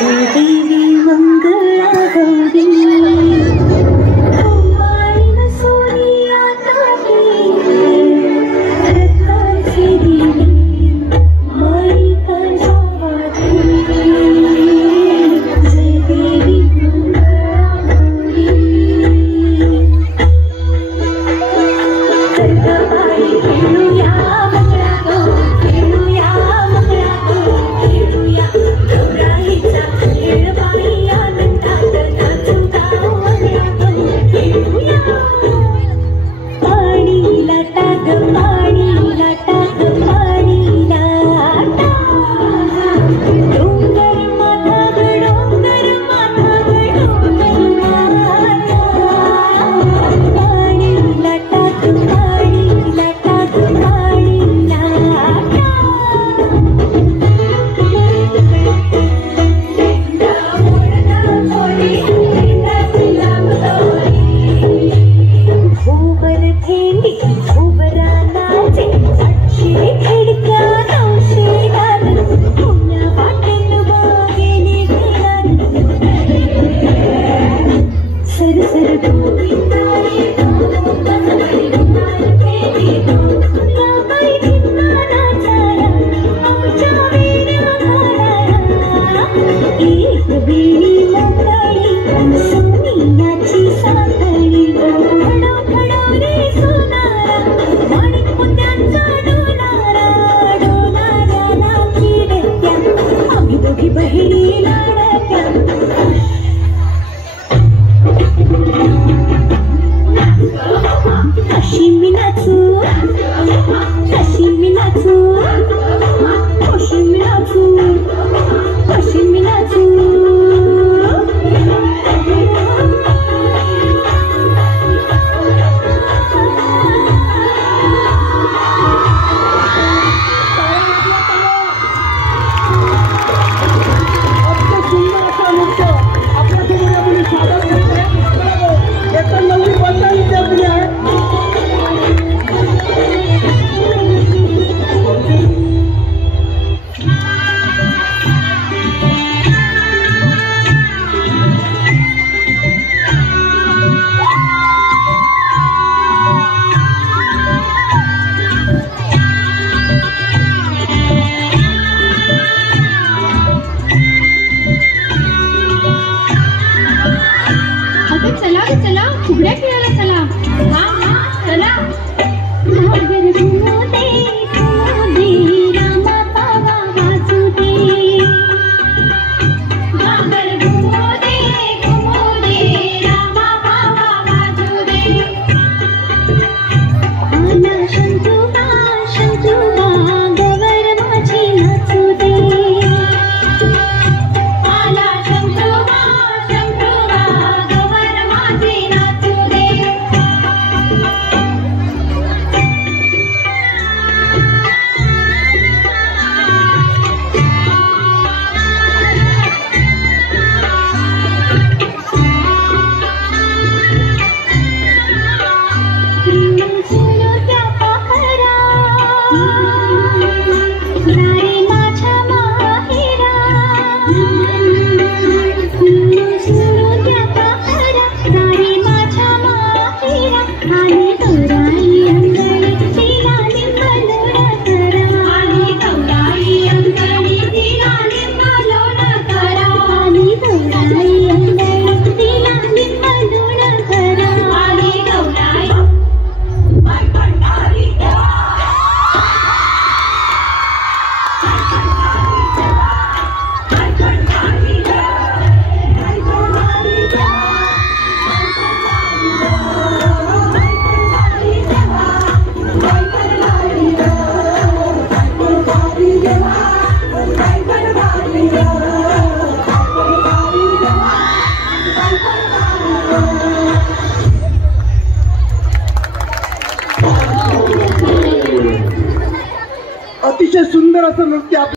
श्रीदेवी मंगला गौरी माळीन सोनिया तारी रत्नाची देवी माळिका जावाती श्रीदेवी मंगला गौरी कर्दबाई खेळूया मंगला गो खेळूया मंगला गो खेळूया गौराईचा खेळ बाई आनंदात नाचू गाव मंगला गो खेळूया पाणीला टाक पाणीला टाक पाणीला टाक डोंगर माथा ग डोंगर माथा ग डोंगर माथा पाणीला टाक पाणीला टाक पाणीला भोबर थेंडी भोबरा नाचे आठशे खिडक्या नऊशे दार पुण्या वाटेन बागेने घेणार सरसर गोविंदा रे बसवली रुमाल फेरी बाई चिन्ना नाचाया आमच्या वेड्या घालाया एक वेळी मंगळी सोनियाची साखळी घडो घडो रे सोनारा माणिक मोत्यांचा डोलारा डोलाऱ्याला किडत्या आम्ही दोघी बहिणीला